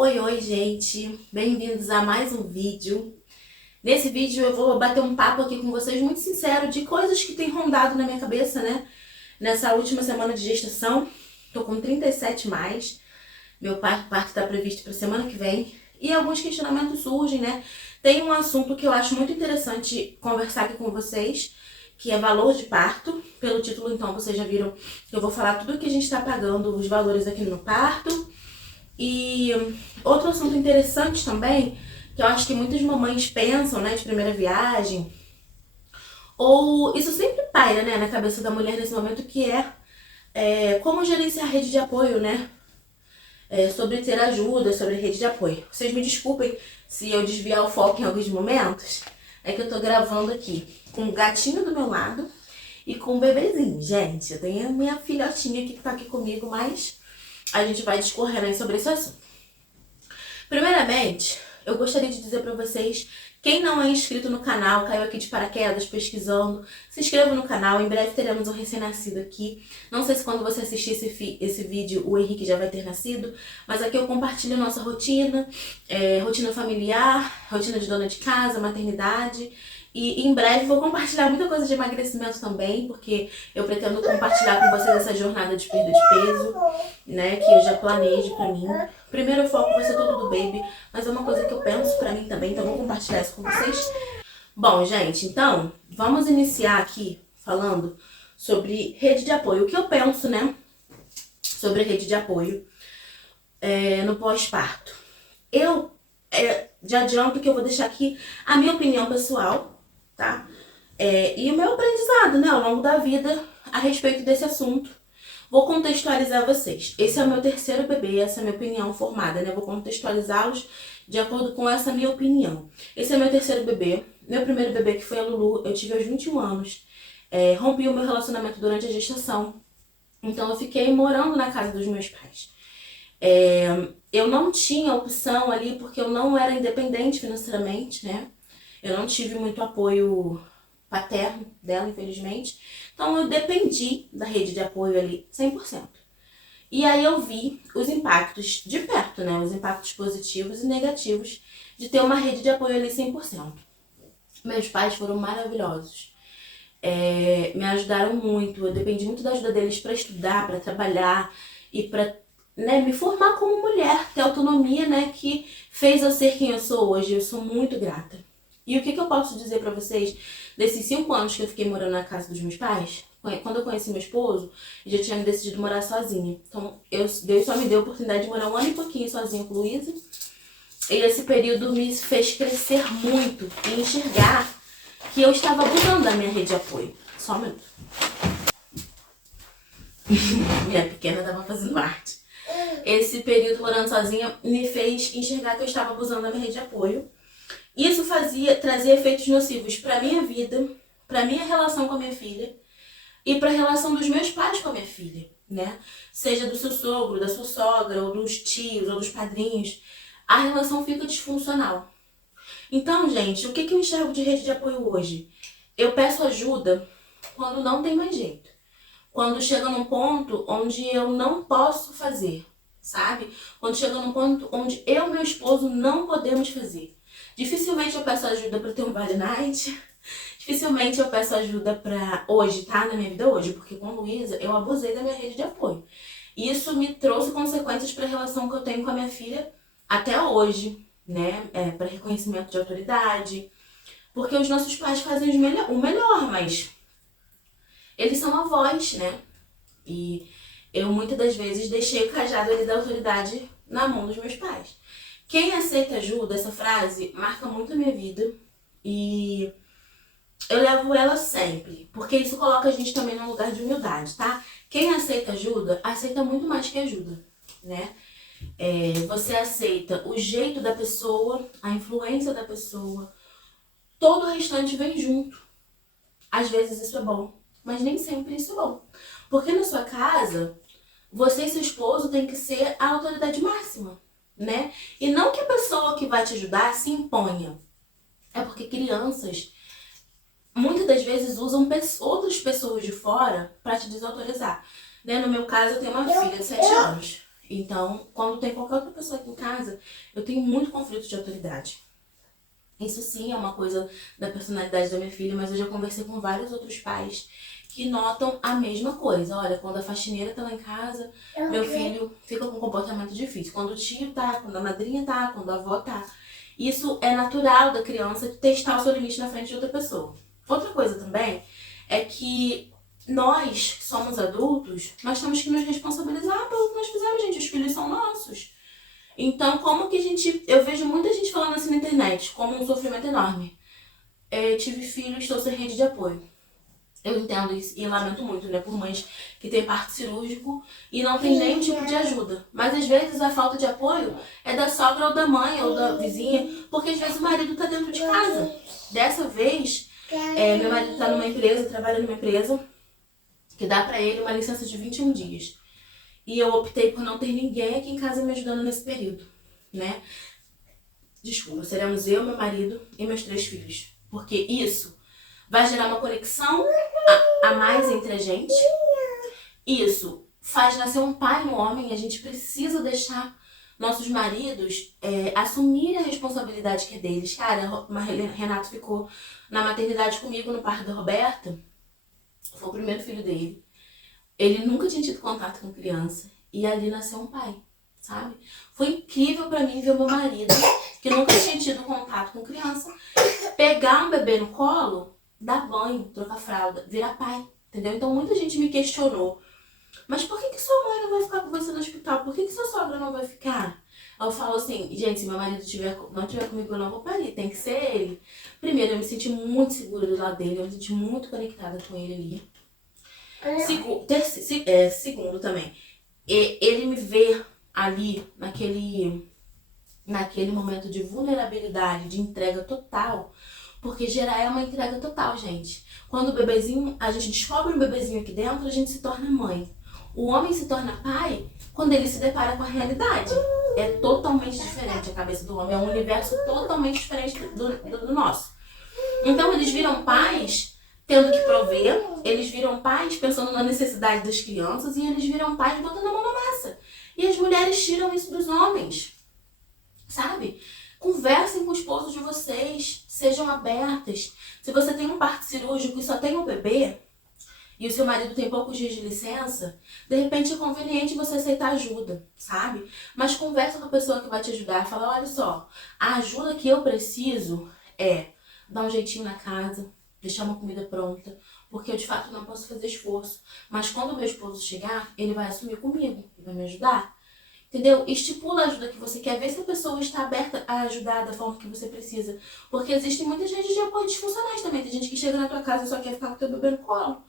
Oi, gente! Bem-vindos a mais um vídeo. Nesse vídeo eu vou bater um papo aqui com vocês muito sincero de coisas que têm rondado na minha cabeça, né? Nessa última semana de gestação, tô com 37 mais, meu parto tá previsto para semana que vem e alguns questionamentos surgem, né? Tem um assunto que eu acho muito interessante conversar aqui com vocês, que é valor de parto. Pelo título, então, vocês já viram que eu vou falar tudo o que a gente tá pagando, os valores aqui no parto. E outro assunto interessante também, que eu acho que muitas mamães pensam, né, de primeira viagem, ou isso sempre paira, né, na cabeça da mulher nesse momento, que é como gerenciar a rede de apoio, né, sobre ter ajuda, sobre rede de apoio. Vocês me desculpem se eu desviar o foco em alguns momentos, é que eu tô gravando aqui com o gatinho do meu lado e com o bebezinho. Gente, eu tenho a minha filhotinha aqui que tá aqui comigo, mas a gente vai discorrer aí sobre esse assunto. Primeiramente, eu gostaria de dizer pra vocês, quem não é inscrito no canal, caiu aqui de paraquedas pesquisando, se inscreva no canal, em breve teremos um recém-nascido aqui. Não sei se quando você assistir esse vídeo o Henrique já vai ter nascido, mas aqui eu compartilho nossa rotina, rotina familiar, rotina de dona de casa, maternidade. E em breve vou compartilhar muita coisa de emagrecimento também, porque eu pretendo compartilhar com vocês essa jornada de perda de peso, né, que eu já planejo pra mim. Primeiro o foco vai ser tudo do baby, mas é uma coisa que eu penso pra mim também, então vou compartilhar isso com vocês. Bom, gente, então, vamos iniciar aqui falando sobre rede de apoio. O que eu penso, né, sobre rede de apoio no pós-parto. Eu já adianto que eu vou deixar aqui a minha opinião pessoal, tá? E o meu aprendizado, né, ao longo da vida a respeito desse assunto. Vou contextualizar vocês. Esse é o meu terceiro bebê, essa é a minha opinião formada, né? Vou contextualizá-los de acordo com essa minha opinião. Esse é meu terceiro bebê. Meu primeiro bebê, que foi a Lulu, eu tive aos 21 anos. Rompi o meu relacionamento durante a gestação. Então eu fiquei morando na casa dos meus pais. Eu não tinha opção ali porque eu não era independente financeiramente, né? Eu não tive muito apoio paterno dela, infelizmente. Então eu dependi da rede de apoio ali 100%. E aí eu vi os impactos de perto, né? Os impactos positivos e negativos de ter uma rede de apoio ali 100%. Meus pais foram maravilhosos. Me ajudaram muito. Eu dependi muito da ajuda deles para estudar, para trabalhar e para, né, me formar como mulher, ter autonomia, né, que fez eu ser quem eu sou hoje. Eu sou muito grata. E o que eu posso dizer pra vocês desses 5 anos que eu fiquei morando na casa dos meus pais? Quando eu conheci meu esposo, eu já tinha decidido morar sozinha. Então, Deus só me deu a oportunidade de morar 1 ano e pouquinho sozinha com Luísa. E esse período me fez crescer muito e enxergar que eu estava abusando da minha rede de apoio. Só um minuto. Minha pequena estava fazendo arte. Esse período morando sozinha me fez enxergar que eu estava abusando da minha rede de apoio. Isso trazia efeitos nocivos para minha vida, para minha relação com a minha filha e para a relação dos meus pais com a minha filha, né? Seja do seu sogro, da sua sogra, ou dos tios, ou dos padrinhos, a relação fica disfuncional. Então, gente, o que eu enxergo de rede de apoio hoje? Eu peço ajuda quando não tem mais jeito. Quando chega num ponto onde eu não posso fazer, sabe? Quando chega num ponto onde eu e meu esposo não podemos fazer. Dificilmente eu peço ajuda pra ter um vale night. Dificilmente eu peço ajuda pra hoje, tá? Na minha vida hoje. Porque com Luísa eu abusei da minha rede de apoio. E isso me trouxe consequências pra relação que eu tenho com a minha filha até hoje, né? Pra reconhecimento de autoridade. Porque os nossos pais fazem o melhor, mas eles são avós, né? E eu muitas das vezes deixei o cajado ali da autoridade na mão dos meus pais. Quem aceita ajuda, essa frase marca muito a minha vida e eu levo ela sempre, porque isso coloca a gente também num lugar de humildade, tá? Quem aceita ajuda, aceita muito mais que ajuda, né? Você aceita o jeito da pessoa, a influência da pessoa, todo o restante vem junto. Às vezes isso é bom, mas nem sempre isso é bom. Porque na sua casa, você e seu esposo têm que ser a autoridade máxima, né? E não que a pessoa que vai te ajudar se imponha. É porque crianças, muitas das vezes, usam outras pessoas de fora pra te desautorizar. Né? No meu caso, eu tenho uma filha de 7 anos. Então, quando tem qualquer outra pessoa aqui em casa, eu tenho muito conflito de autoridade. Isso sim é uma coisa da personalidade da minha filha, mas eu já conversei com vários outros pais que notam a mesma coisa. Olha, quando a faxineira tá lá em casa, meu filho fica com um comportamento difícil. Quando o tio tá, quando a madrinha tá, quando a avó tá. Isso é natural da criança testar o seu limite na frente de outra pessoa. Outra coisa também é que nós que somos adultos, nós temos que nos responsabilizar pelo que nós fizemos, gente. Os filhos são nossos. Então, como que a gente... Eu vejo muita gente falando assim na internet, como um sofrimento enorme. Tive filho, estou sem rede de apoio. Eu entendo isso e lamento muito, né? Por mães que têm parto cirúrgico e não tem nenhum tipo de ajuda. Mas às vezes a falta de apoio é da sogra ou da mãe ou da vizinha, porque às vezes o marido tá dentro de casa. Dessa vez, meu marido tá numa empresa, trabalha numa empresa, que dá pra ele uma licença de 21 dias. E eu optei por não ter ninguém aqui em casa me ajudando nesse período, né? Desculpa, seremos eu, meu marido e meus 3 filhos. Porque isso vai gerar uma conexão a mais entre a gente. Isso faz nascer um pai no homem. A gente precisa deixar nossos maridos assumirem a responsabilidade que é deles. Cara, Renato ficou na maternidade comigo no parto da Roberta. Foi o primeiro filho dele. Ele nunca tinha tido contato com criança. E ali nasceu um pai, sabe? Foi incrível pra mim ver o meu marido, que nunca tinha tido contato com criança, pegar um bebê no colo, dar banho, trocar fralda, virar pai, entendeu? Então muita gente me questionou. Mas por que sua mãe não vai ficar com você no hospital? Por que sua sogra não vai ficar? Aí eu falo assim, gente, se meu marido não estiver comigo, eu não vou parir, tem que ser ele. Primeiro, eu me senti muito segura do lado dele, eu me senti muito conectada com ele ali. Segundo também, ele me vê ali naquele momento de vulnerabilidade, de entrega total, porque gerar é uma entrega total, gente. Quando o bebezinho, a gente descobre um bebezinho aqui dentro, a gente se torna mãe. O homem se torna pai quando ele se depara com a realidade. É totalmente diferente a cabeça do homem, é um universo totalmente diferente do nosso. Então eles viram pais tendo que prover, eles viram pais pensando na necessidade das crianças e eles viram pais botando a mão na massa. E as mulheres tiram isso dos homens, sabe? Conversem com o esposo de vocês, sejam abertas. Se você tem um parto cirúrgico e só tem um bebê, e o seu marido tem poucos dias de licença, de repente é conveniente você aceitar ajuda, sabe? Mas conversa com a pessoa que vai te ajudar, fala, olha só, a ajuda que eu preciso é dar um jeitinho na casa, deixar uma comida pronta, porque eu de fato não posso fazer esforço. Mas quando o meu esposo chegar, ele vai assumir comigo, ele vai me ajudar. Entendeu? Estipula a ajuda que você quer, ver se a pessoa está aberta a ajudar da forma que você precisa. Porque existem muitas redes de apoio disfuncionais também. Tem gente que chega na tua casa e só quer ficar com o teu bebê no colo.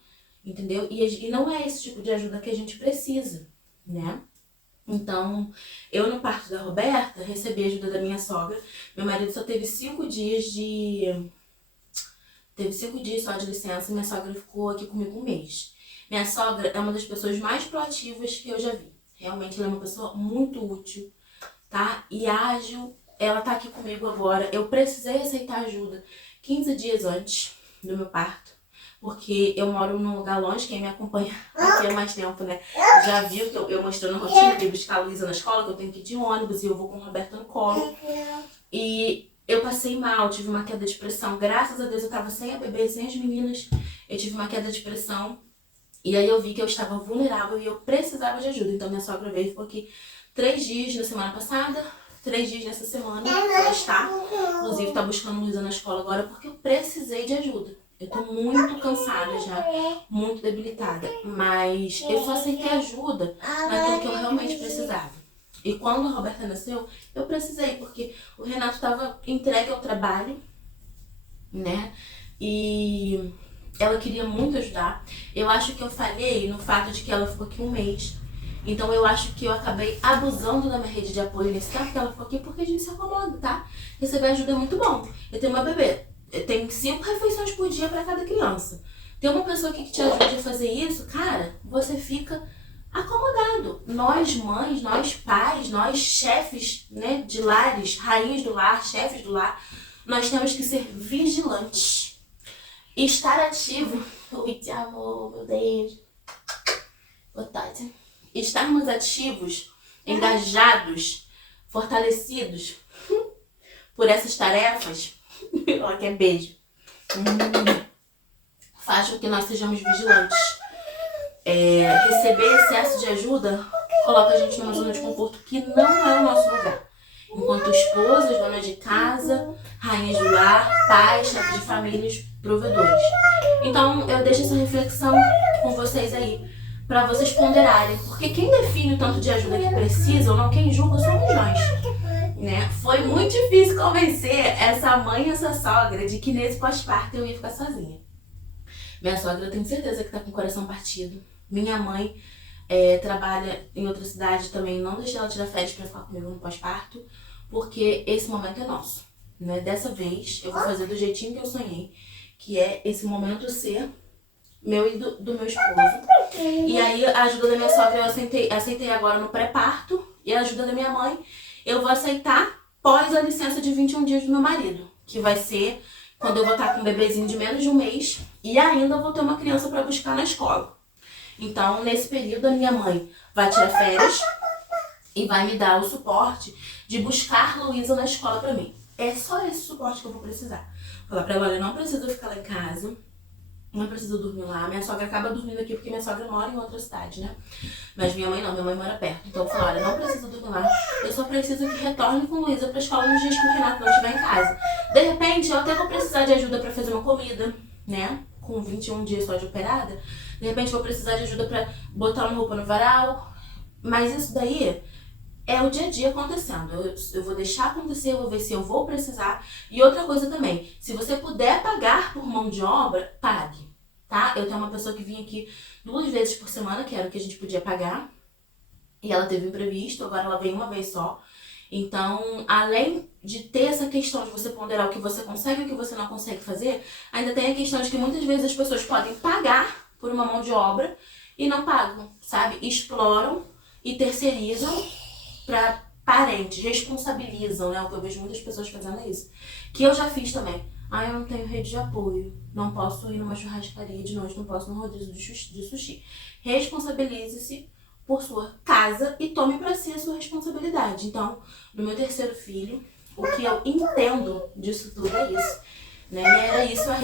Entendeu? E não é esse tipo de ajuda que a gente precisa, né? Então, eu no parto da Roberta recebi a ajuda da minha sogra. Meu marido só teve 5 dias só de licença e minha sogra ficou aqui comigo um mês. Minha sogra é uma das pessoas mais proativas que eu já vi. Realmente ela é uma pessoa muito útil, tá? E ágil. Ela tá aqui comigo agora. Eu precisei aceitar ajuda 15 dias antes do meu parto. Porque eu moro num lugar longe, quem me acompanha aqui há mais tempo, né? Já viu que eu mostrando a rotina de buscar a Luísa na escola, que eu tenho que ir de ônibus e eu vou com o Roberto no colo. E eu passei mal, tive uma queda de pressão. Graças a Deus eu tava sem a bebê, sem as meninas. Eu tive uma queda de pressão. E aí eu vi que eu estava vulnerável e eu precisava de ajuda. Então minha sogra veio e ficou aqui 3 dias na semana passada, 3 dias nessa semana. Ela está, inclusive tá buscando Luísa na escola agora porque eu precisei de ajuda. Eu tô muito cansada já, muito debilitada. Mas eu só aceitei ajuda naquilo que eu realmente precisava. E quando a Roberta nasceu, eu precisei, porque o Renato estava entregue ao trabalho, né? E ela queria muito ajudar. Eu acho que eu falhei no fato de que ela ficou aqui um mês. Então eu acho que eu acabei abusando da minha rede de apoio nesse tempo que ela ficou aqui, porque a gente se acomoda, tá? Receber ajuda é muito bom. Eu tenho uma bebê, tem 5 refeições por dia para cada criança. Tem uma pessoa aqui que te ajude a fazer isso, cara, você fica acomodado. Nós mães, nós pais, nós chefes, né, de lares, rainhas do lar, chefes do lar, nós temos que ser vigilantes. E estar ativo. Oi, te amo, meu Deus. Boa tarde. Estarmos ativos engajados, fortalecidos por essas tarefas, ó, que é beijo, faz com que nós sejamos vigilantes. Receber excesso de ajuda coloca a gente numa zona de conforto que não é o nosso lugar. Enquanto esposas, donas de casa, rainhas do lar, pais, chefes de famílias, provedores. Então eu deixo essa reflexão com vocês aí, para vocês ponderarem. Porque quem define o tanto de ajuda que precisa ou não, quem julga somos nós. Né? Foi muito difícil convencer essa mãe e essa sogra de que nesse pós-parto eu ia ficar sozinha. Minha sogra, eu tenho certeza que tá com o coração partido. Minha mãe trabalha em outra cidade também, não deixei ela tirar férias pra ficar comigo no pós-parto, porque esse momento é nosso, né? Dessa vez eu vou fazer do jeitinho que eu sonhei, que é esse momento ser meu e do meu esposo. E aí a ajuda da minha sogra eu aceitei agora no pré-parto, e a ajuda da minha mãe eu vou aceitar pós a licença de 21 dias do meu marido, que vai ser quando eu vou estar com um bebezinho de menos de um mês e ainda vou ter uma criança para buscar na escola. Então, nesse período, a minha mãe vai tirar férias e vai me dar o suporte de buscar Luísa na escola para mim. É só esse suporte que eu vou precisar. Falar para ela, olha, não precisa ficar lá em casa, não precisa dormir lá. Minha sogra acaba dormindo aqui porque minha sogra mora em outra cidade, né? Mas minha mãe não, minha mãe mora perto. Então eu vou falar, olha, não precisa dormir lá. Eu só preciso que retorne com Luísa pra escola nos dias que o Renato não estiver em casa. De repente, eu até vou precisar de ajuda pra fazer uma comida, né? Com 21 dias só de operada. De repente, vou precisar de ajuda pra botar uma roupa no varal. Mas isso daí é o dia a dia acontecendo. Eu vou deixar acontecer, eu vou ver se eu vou precisar. E outra coisa também, se você puder pagar por mão de obra, pague, tá? Eu tenho uma pessoa que vinha aqui 2 vezes por semana, que era o que a gente podia pagar. E ela teve imprevisto, agora ela vem uma vez só. Então, além de ter essa questão de você ponderar o que você consegue e o que você não consegue fazer, ainda tem a questão de que muitas vezes as pessoas podem pagar por uma mão de obra e não pagam, sabe? Exploram e terceirizam para parentes, responsabilizam, né? O que eu vejo muitas pessoas fazendo é isso. Que eu já fiz também. Eu não tenho rede de apoio, não posso ir numa churrascaria de noite, não posso no rodízio de sushi. Responsabilize-se por sua casa e tome para si a sua responsabilidade. Então, no meu terceiro filho, o que eu entendo disso tudo é isso. Né? E era isso a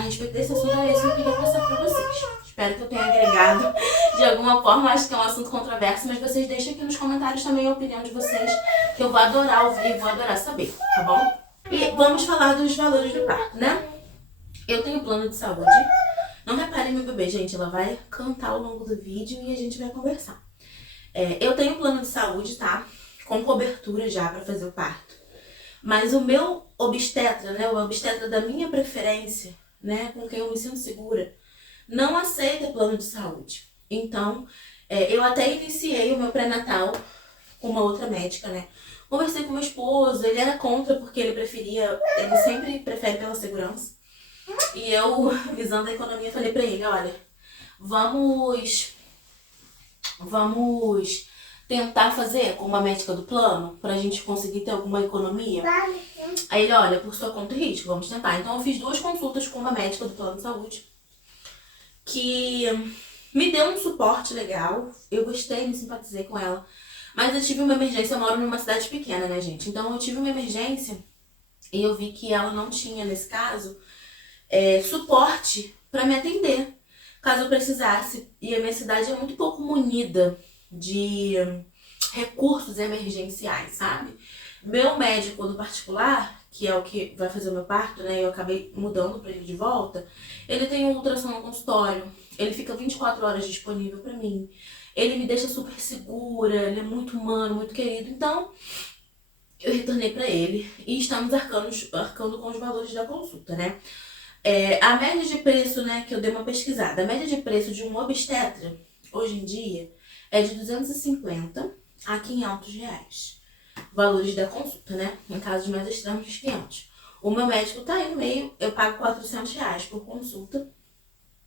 respeito desse assunto, é isso que eu queria passar para vocês. Espero que eu tenha agregado de alguma forma. Acho que é um assunto controverso, mas vocês deixem aqui nos comentários também a opinião de vocês, que eu vou adorar ouvir, vou adorar saber, tá bom? E vamos falar dos valores do parto, né? Eu tenho plano de saúde. Não reparem meu bebê, gente, ela vai cantar ao longo do vídeo e a gente vai conversar. Eu tenho plano de saúde, tá? Com cobertura já pra fazer o parto. Mas o meu obstetra, né? O obstetra da minha preferência, né? Com quem eu me sinto segura, não aceita plano de saúde. Então, eu até iniciei o meu pré-natal com uma outra médica, né? Conversei com meu esposo, ele era contra porque ele sempre prefere pela segurança. E eu, visando a economia, falei pra ele, olha, vamos tentar fazer com uma médica do plano, pra gente conseguir ter alguma economia. Aí ele, olha, por sua conta e risco, vamos tentar. Então eu fiz 2 consultas com uma médica do plano de saúde, que me deu um suporte legal, eu gostei, me simpatizei com ela. Mas eu tive uma emergência, eu moro numa cidade pequena, né, gente? Então eu tive uma emergência e eu vi que ela não tinha, nesse caso, suporte para me atender, caso eu precisasse. E a minha cidade é muito pouco munida de recursos emergenciais, sabe? Meu médico do particular, que é o que vai fazer o meu parto, né? Eu acabei mudando para ele de volta. Ele tem um ultrassom no consultório, ele fica 24 horas disponível para mim. Ele me deixa super segura, ele é muito humano, muito querido. Então, eu retornei para ele e estamos arcando com os valores da consulta, né? A média de preço, né, que eu dei uma pesquisada, a média de preço de um obstetra, hoje em dia, é de 250 a 500 reais. Valores da consulta, né? Em casos mais extremos, de 500. O meu médico tá aí no meio, eu pago 400 reais por consulta.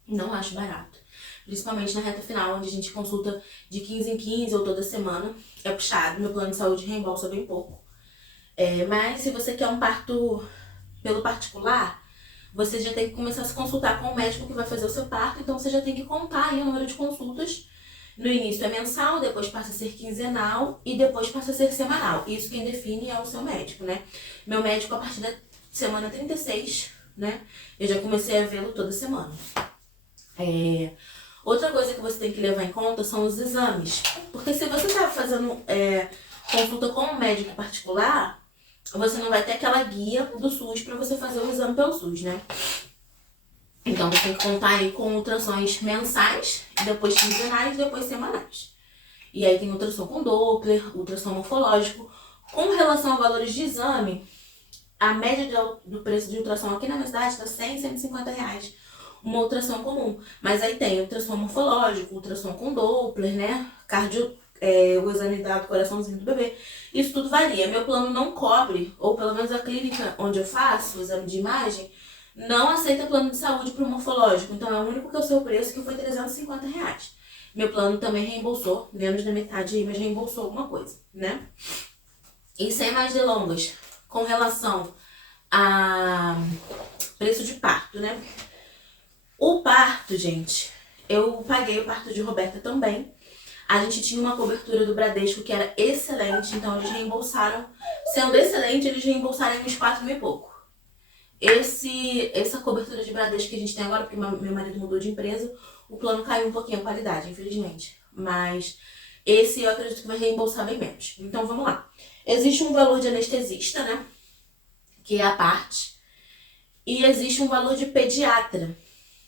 Não acho barato. Principalmente na reta final, onde a gente consulta de 15 em 15 ou toda semana. É puxado, meu plano de saúde reembolsa bem pouco. Mas se você quer um parto pelo particular, você já tem que começar a se consultar com o médico que vai fazer o seu parto. Então você já tem que contar aí o número de consultas No início é mensal, depois passa a ser quinzenal e depois passa a ser semanal. Isso quem define é o seu médico, né? Meu médico, a partir da semana 36, né? Eu já comecei a vê-lo toda semana. Outra coisa que você tem que levar em conta são os exames. Porque se você tá fazendo consulta com um médico particular, você não vai ter aquela guia do SUS para você fazer o exame pelo SUS, né? Então você tem que contar aí com ultrassons mensais, depois quinzenais, depois semanais. E aí tem ultrassom com Doppler, ultrassom morfológico. Com relação a valores de exame, a média do preço de ultrassom aqui na minha cidade está 100, 150 reais. Uma ultrassom comum. Mas aí tem ultrassom morfológico, ultrassom com Doppler, né? O exame do coraçãozinho do bebê. Isso tudo varia. Meu plano não cobre, ou pelo menos a clínica onde eu faço o exame de imagem, não aceita plano de saúde para o morfológico. Então é o único que eu sei o preço, que foi 350 reais. Meu plano também reembolsou, menos da metade aí, mas reembolsou alguma coisa, né? E sem mais delongas, com relação a preço de parto, né? O parto, gente, eu paguei o parto de Roberta também. A gente tinha uma cobertura do Bradesco que era excelente, então eles reembolsaram. Sendo excelente, eles reembolsaram uns 4 mil e pouco. Essa cobertura de Bradesco que a gente tem agora, porque meu marido mudou de empresa, o plano caiu um pouquinho a qualidade, infelizmente. Mas esse eu acredito que vai reembolsar bem menos. Então vamos lá. Existe um valor de anestesista, né? Que é a parte. E existe um valor de pediatra.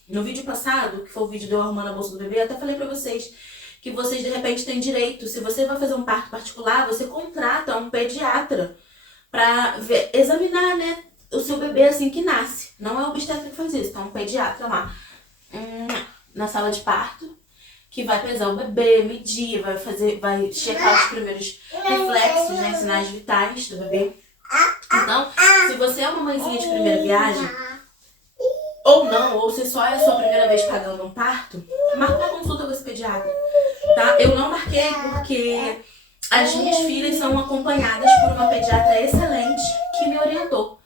No vídeo passado, que foi o vídeo de eu arrumando a bolsa do bebê, eu até falei pra vocês que vocês de repente têm direito. Se você vai fazer um parto particular, você contrata um pediatra pra examinar, né, o seu bebê assim que nasce. Não é o obstetra que faz isso, então um pediatra lá na sala de parto que vai pesar o bebê, medir, vai checar os primeiros reflexos, né, sinais vitais do bebê. Então, se você é uma mãezinha de primeira viagem, ou não, ou se só é a sua primeira vez pagando um parto, marca uma consulta com esse pediatra, tá? Eu não marquei porque as minhas filhas são acompanhadas por uma pediatra excelente que me orientou,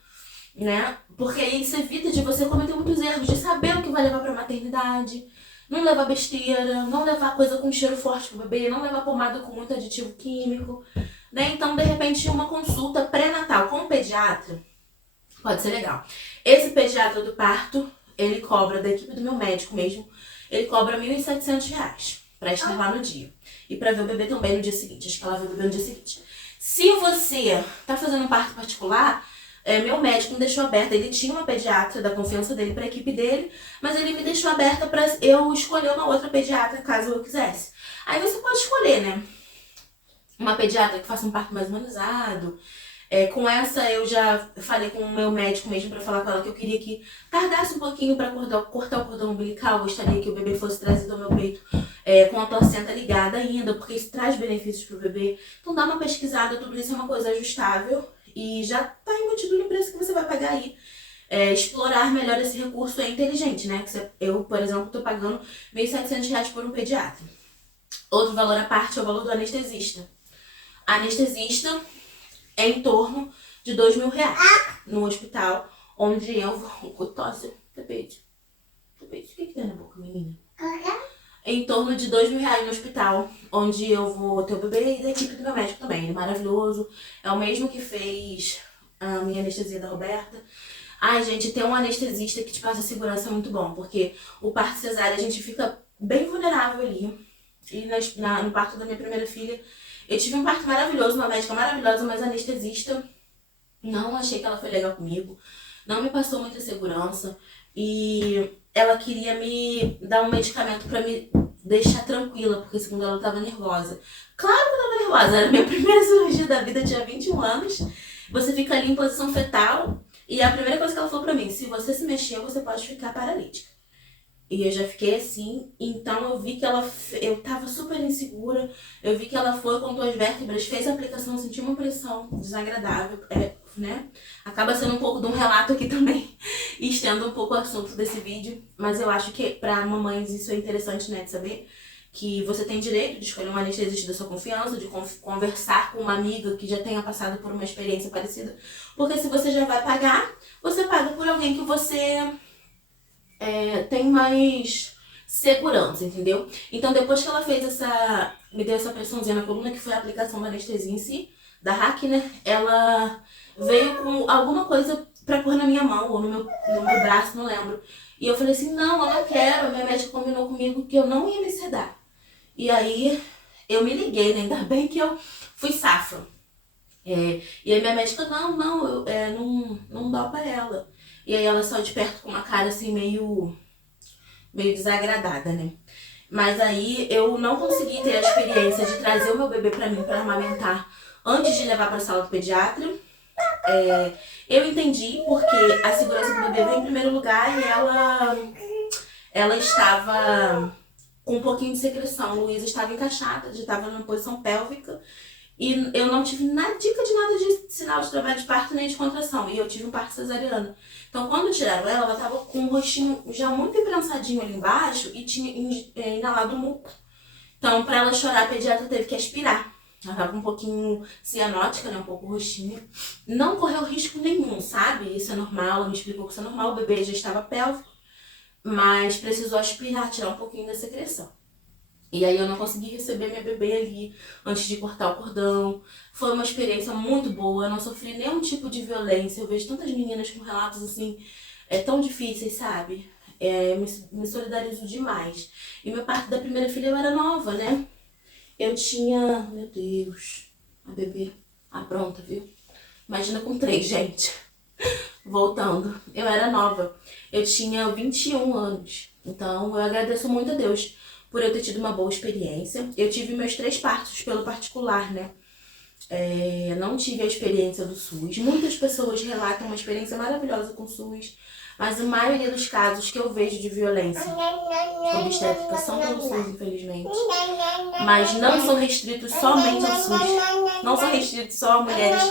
né? Porque aí isso evita de você cometer muitos erros, de saber o que vai levar pra maternidade, não levar besteira, não levar coisa com cheiro forte pro bebê, não levar pomada com muito aditivo químico, né? Então, de repente, uma consulta pré-natal com o pediatra pode ser legal. Esse pediatra do parto, ele cobra, da equipe do meu médico mesmo, ele cobra R$ 1.700 pra estar lá no dia. E pra ver o bebê também no dia seguinte. Acho que ela vê o bebê no dia seguinte. Se você tá fazendo um parto particular, meu médico me deixou aberta. Ele tinha uma pediatra da confiança dele pra equipe dele, mas ele me deixou aberta pra eu escolher uma outra pediatra caso eu quisesse. Aí você pode escolher, né? Uma pediatra que faça um parto mais humanizado. Com essa eu já falei com o meu médico mesmo pra falar com ela que eu queria que tardasse um pouquinho pra cortar o cordão umbilical. Gostaria que o bebê fosse trazido ao meu peito com a placenta ligada ainda, porque isso traz benefícios pro bebê. Então dá uma pesquisada, tudo isso é uma coisa ajustável e já tá embutido no preço que você vai pagar aí. Explorar melhor esse recurso é inteligente, né? Eu, por exemplo, tô pagando R$ 1.700 por um pediatra. Outro valor à parte é o valor do anestesista. Anestesista é em torno de R$ 2.000 no hospital, onde eu vou... Tosse, tapete. O que tem na boca, menina? Em torno de R$ 2.000 no hospital, onde eu vou ter o bebê e da equipe do meu médico também. Ele é maravilhoso, é o mesmo que fez a minha anestesia da Roberta. Ai, gente, ter um anestesista que te passa segurança é muito bom, porque o parto cesárea a gente fica bem vulnerável ali. E no parto da minha primeira filha, eu tive um parto maravilhoso, uma médica maravilhosa, mas a anestesista, não achei que ela foi legal comigo, não me passou muita segurança e ela queria me dar um medicamento pra me deixar tranquila, porque segundo ela eu tava nervosa. Claro que eu tava nervosa, era a minha primeira cirurgia da vida, tinha 21 anos, você fica ali em posição fetal e a primeira coisa que ela falou pra mim, se você se mexer, você pode ficar paralítica. E eu já fiquei assim, então eu vi que eu tava super insegura, eu vi que ela foi, contou as vértebras, fez a aplicação, senti uma pressão desagradável, né? Acaba sendo um pouco de um relato aqui também, e estendo um pouco o assunto desse vídeo, mas eu acho que pra mamães isso é interessante, né, de saber que você tem direito de escolher um anestesista da sua confiança, de conversar com uma amiga que já tenha passado por uma experiência parecida, porque se você já vai pagar, você paga por alguém que você... tem mais segurança, entendeu? Então depois que ela fez me deu essa pressãozinha na coluna, que foi a aplicação da anestesia em si, da hack, né? Ela veio com alguma coisa pra pôr na minha mão ou no meu braço, não lembro. E eu falei assim, não, eu não quero. A minha médica combinou comigo que eu não ia me sedar. E aí eu me liguei, né? Ainda bem que eu fui safa. E aí minha médica, não dá pra ela. E aí ela saiu de perto com uma cara assim meio desagradada, né? Mas aí eu não consegui ter a experiência de trazer o meu bebê pra mim pra amamentar antes de levar pra sala do pediatra. Eu entendi porque a segurança do bebê vem em primeiro lugar e ela estava com um pouquinho de secreção. Luísa estava encaixada, já estava numa posição pélvica. E eu não tive dica de nada de sinal de trabalho de parto nem de contração. E eu tive um parto cesariano. Então, quando tiraram ela tava com o rostinho já muito imprensadinho ali embaixo e tinha inalado muco. Então, pra ela chorar, a pediatra teve que aspirar. Ela tava um pouquinho cianótica, né? Um pouco roxinha. Não correu risco nenhum, sabe? Isso é normal, ela me explicou que isso é normal. O bebê já estava pélvico, mas precisou aspirar, tirar um pouquinho da secreção. E aí eu não consegui receber minha bebê ali antes de cortar o cordão. Foi uma experiência muito boa, eu não sofri nenhum tipo de violência. Eu vejo tantas meninas com relatos assim, tão difíceis, sabe? Me solidarizo demais. E meu parto da primeira filha eu era nova, né? Eu tinha, meu Deus, a bebê, pronta, viu? Imagina com 3, gente. Voltando, eu era nova. Eu tinha 21 anos. Então eu agradeço muito a Deus por eu ter tido uma boa experiência. Eu tive meus 3 partos pelo particular, né? Não tive a experiência do SUS. Muitas pessoas relatam uma experiência maravilhosa com o SUS, mas a maioria dos casos que eu vejo de violência obstétrica são pelo SUS, infelizmente. Mas não são restritos somente ao SUS. Não são restritos só a mulheres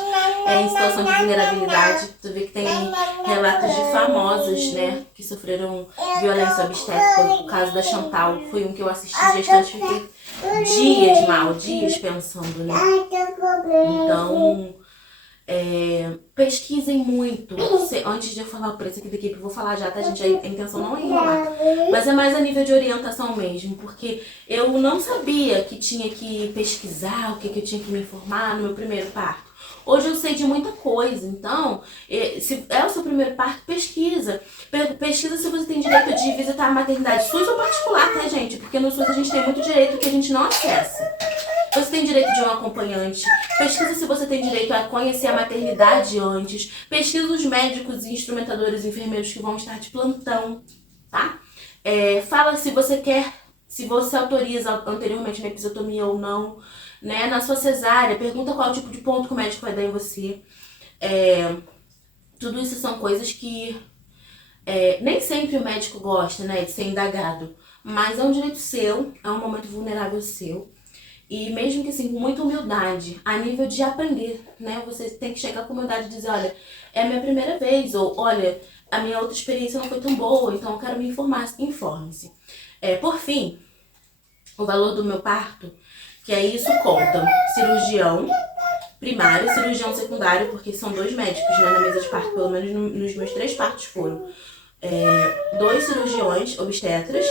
em situação de vulnerabilidade. Tu vê que tem relatos de famosas, né, que sofreram violência obstétrica. O caso da Chantal foi um que eu assisti gestante, fiquei dias pensando, né? Então, pesquisem muito. Antes de eu falar o preço aqui da equipe, eu vou falar já, tá, gente? A intenção não é enrolar, mas é mais a nível de orientação mesmo, porque eu não sabia que tinha que pesquisar, o que eu tinha que me informar no meu primeiro parto. Hoje eu sei de muita coisa, então, se é o seu primeiro parto, pesquisa. Pesquisa se você tem direito de visitar a maternidade SUS ou particular, tá, gente? Porque no SUS a gente tem muito direito que a gente não acessa. Você tem direito de um acompanhante. Pesquisa se você tem direito a conhecer a maternidade antes. Pesquisa os médicos e instrumentadores e enfermeiros que vão estar de plantão, tá? Fala se você autoriza anteriormente uma episiotomia ou não, né? Na sua cesárea, pergunta qual tipo de ponto que o médico vai dar em você. Tudo isso são coisas que nem sempre o médico gosta, né, de ser indagado. Mas é um direito seu, é um momento vulnerável seu. E mesmo que assim, com muita humildade, a nível de aprender, né? Você tem que chegar com humildade e dizer, olha, é a minha primeira vez, ou olha, a minha outra experiência não foi tão boa, então eu quero me informar. Informe-se. Por fim, o valor do meu parto, que aí isso conta cirurgião primário, cirurgião secundário, porque são 2 médicos, né, na mesa de parto, pelo menos nos meus 3 partos foram 2 cirurgiões obstetras,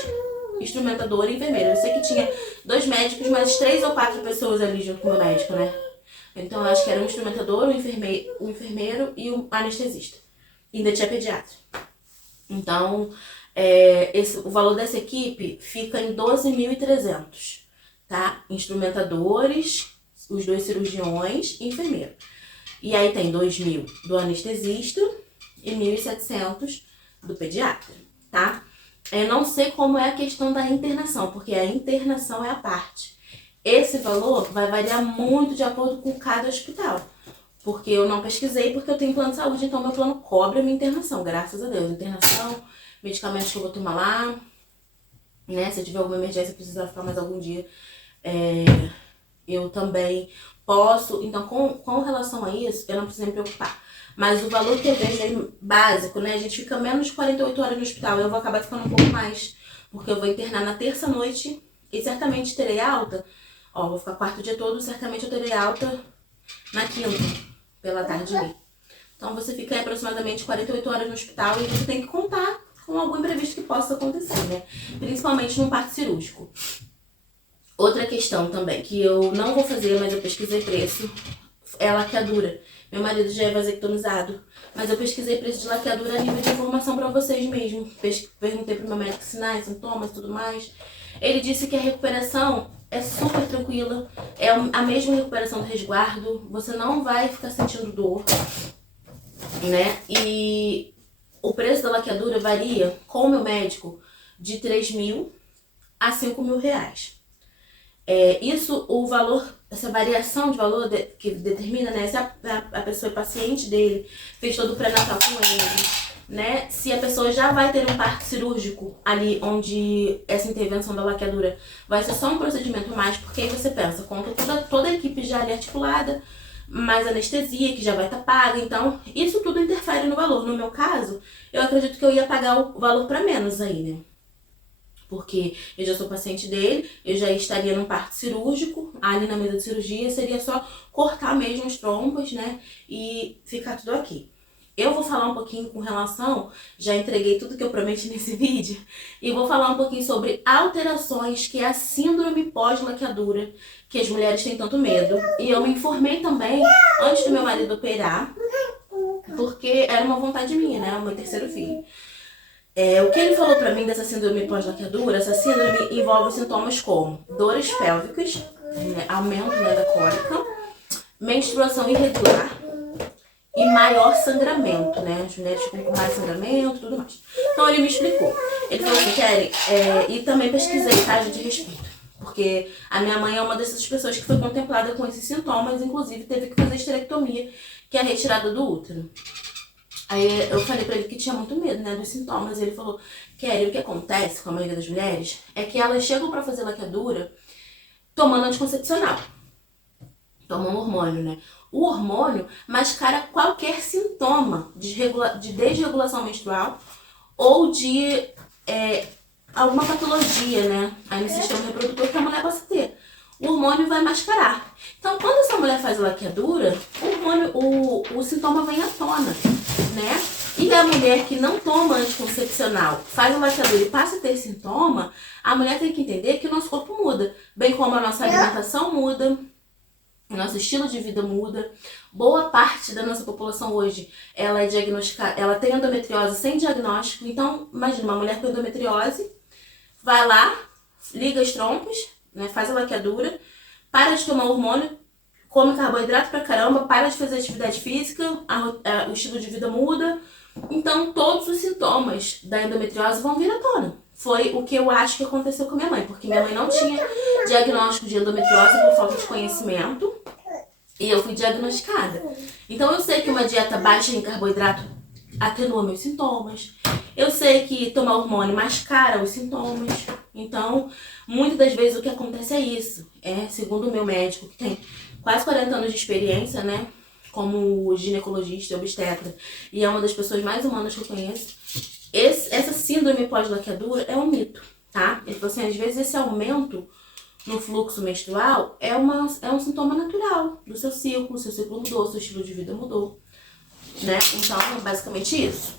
instrumentador e enfermeiro. Eu sei que tinha 2 médicos, mas 3 ou 4 pessoas ali junto com o meu médico, né? Então eu acho que era um instrumentador, um enfermeiro e um anestesista. E ainda tinha pediatra. Então, o valor dessa equipe fica em 12.300, tá? Instrumentadores, os 2 cirurgiões e enfermeiro. E aí tem 2.000 do anestesista e 1.700 do pediatra, tá? Eu não sei como é a questão da internação, porque a internação é a parte. Esse valor vai variar muito de acordo com cada hospital. Porque eu não pesquisei, porque eu tenho plano de saúde, então meu plano cobre a minha internação, graças a Deus. Internação, medicamentos que eu vou tomar lá, né? Se eu tiver alguma emergência, precisar ficar mais algum dia, eu também posso. Então, com relação a isso, eu não preciso me preocupar. Mas o valor que eu vejo é básico, né? A gente fica menos de 48 horas no hospital. Eu vou acabar ficando um pouco mais, porque eu vou internar na terça-noite e certamente terei alta. Vou ficar 4º dia todo, certamente eu terei alta na 5ª, pela tarde ali. Então você fica aí aproximadamente 48 horas no hospital e você tem que contar com algum imprevisto que possa acontecer, né? Principalmente num parto cirúrgico. Outra questão também, que eu não vou fazer, mas eu pesquisei preço, é laqueadura. Meu marido já é vasectomizado, mas eu pesquisei preço de laqueadura a nível de informação pra vocês mesmo. Perguntei pro meu médico sinais, sintomas e tudo mais. Ele disse que a recuperação é super tranquila, é a mesma recuperação do resguardo, você não vai ficar sentindo dor, né? E o preço da laqueadura varia, com o meu médico, de 3 mil a 5 mil reais. Isso, o valor, essa variação de valor que determina, né, se a pessoa é paciente dele, fez todo o pré-natal com ele, né, se a pessoa já vai ter um parto cirúrgico ali, onde essa intervenção da laqueadura vai ser só um procedimento mais, porque aí você pensa, conta toda a equipe já ali articulada, mais anestesia, que já vai estar paga, então isso tudo interfere no valor. No meu caso, eu acredito que eu ia pagar o valor para menos aí, né? Porque eu já sou paciente dele, eu já estaria num parto cirúrgico, ali na mesa de cirurgia seria só cortar mesmo os trombos, né, e ficar tudo ok. Eu vou falar um pouquinho com relação, já entreguei tudo que eu prometi nesse vídeo, e vou falar um pouquinho sobre alterações que é a síndrome pós-laqueadura, que as mulheres têm tanto medo. E eu me informei também, antes do meu marido operar, porque era uma vontade minha, né, o meu terceiro filho. O que ele falou pra mim dessa síndrome pós-laqueadura, essa síndrome envolve sintomas como dores pélvicas, né, aumento, né, da cólica, menstruação irregular e maior sangramento, né? As mulheres ficam com mais sangramento e tudo mais. Então ele me explicou. Ele falou assim, Kelly, e também pesquisei, tá, gente, respeito. Porque a minha mãe é uma dessas pessoas que foi contemplada com esses sintomas, inclusive teve que fazer esterectomia, que é a retirada do útero. Aí eu falei pra ele que tinha muito medo, né, dos sintomas. Ele falou, Kelly, o que acontece com a maioria das mulheres é que elas chegam pra fazer laqueadura tomando anticoncepcional. Tomam hormônio, né? O hormônio mascara qualquer sintoma de desregulação menstrual ou de alguma patologia, né? Aí no sistema reprodutor que a mulher possa ter. O hormônio vai mascarar. Então, quando essa mulher faz laqueadura, o sintoma vem à tona, né? E a mulher que não toma anticoncepcional, faz a laqueadura e passa a ter sintoma, a mulher tem que entender que o nosso corpo muda. Bem como a nossa alimentação muda, o nosso estilo de vida muda. Boa parte da nossa população hoje, ela é diagnosticada, ela tem endometriose sem diagnóstico. Então, imagina, uma mulher com endometriose, vai lá, liga os trompos, né, faz a laqueadura, para de tomar hormônio, come carboidrato pra caramba, para de fazer atividade física, o estilo de vida muda. Então, todos os sintomas da endometriose vão vir à tona. Foi o que eu acho que aconteceu com minha mãe, porque minha mãe não tinha diagnóstico de endometriose por falta de conhecimento, e eu fui diagnosticada. Então, eu sei que uma dieta baixa em carboidrato atenua meus sintomas. Eu sei que tomar hormônio mascara os sintomas. Então, muitas das vezes o que acontece é isso. Segundo o meu médico, que tem quase 40 anos de experiência, né, como ginecologista, obstetra, e é uma das pessoas mais humanas que eu conheço, essa síndrome pós-laqueadura é um mito, tá? Ele falou assim, às vezes esse aumento no fluxo menstrual é um sintoma natural do seu ciclo mudou, seu estilo de vida mudou, né? Então, basicamente isso.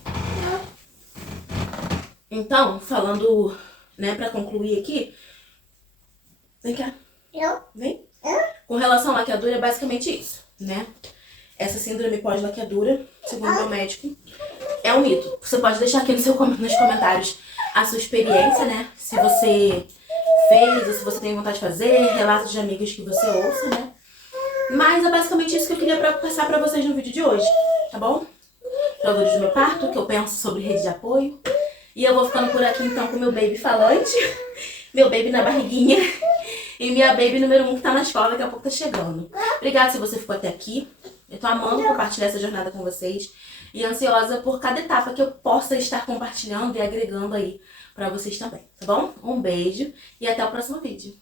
Então, falando, né, pra concluir aqui, vem cá, vem. Com relação à laqueadura, é basicamente isso, né? Essa síndrome pós-laqueadura, segundo o meu médico, é um mito. Você pode deixar aqui nos comentários a sua experiência, né? Se você fez, ou se você tem vontade de fazer, relatos de amigas que você ouça, né? Mas é basicamente isso que eu queria passar pra vocês no vídeo de hoje, tá bom? Dores do meu parto, o que eu penso sobre rede de apoio. E eu vou ficando por aqui então com meu baby falante, meu baby na barriguinha e minha baby número 1 que tá na escola, daqui a pouco tá chegando. Obrigada se você ficou até aqui. Eu tô amando compartilhar essa jornada com vocês e ansiosa por cada etapa que eu possa estar compartilhando e agregando aí pra vocês também, tá bom? Um beijo e até o próximo vídeo.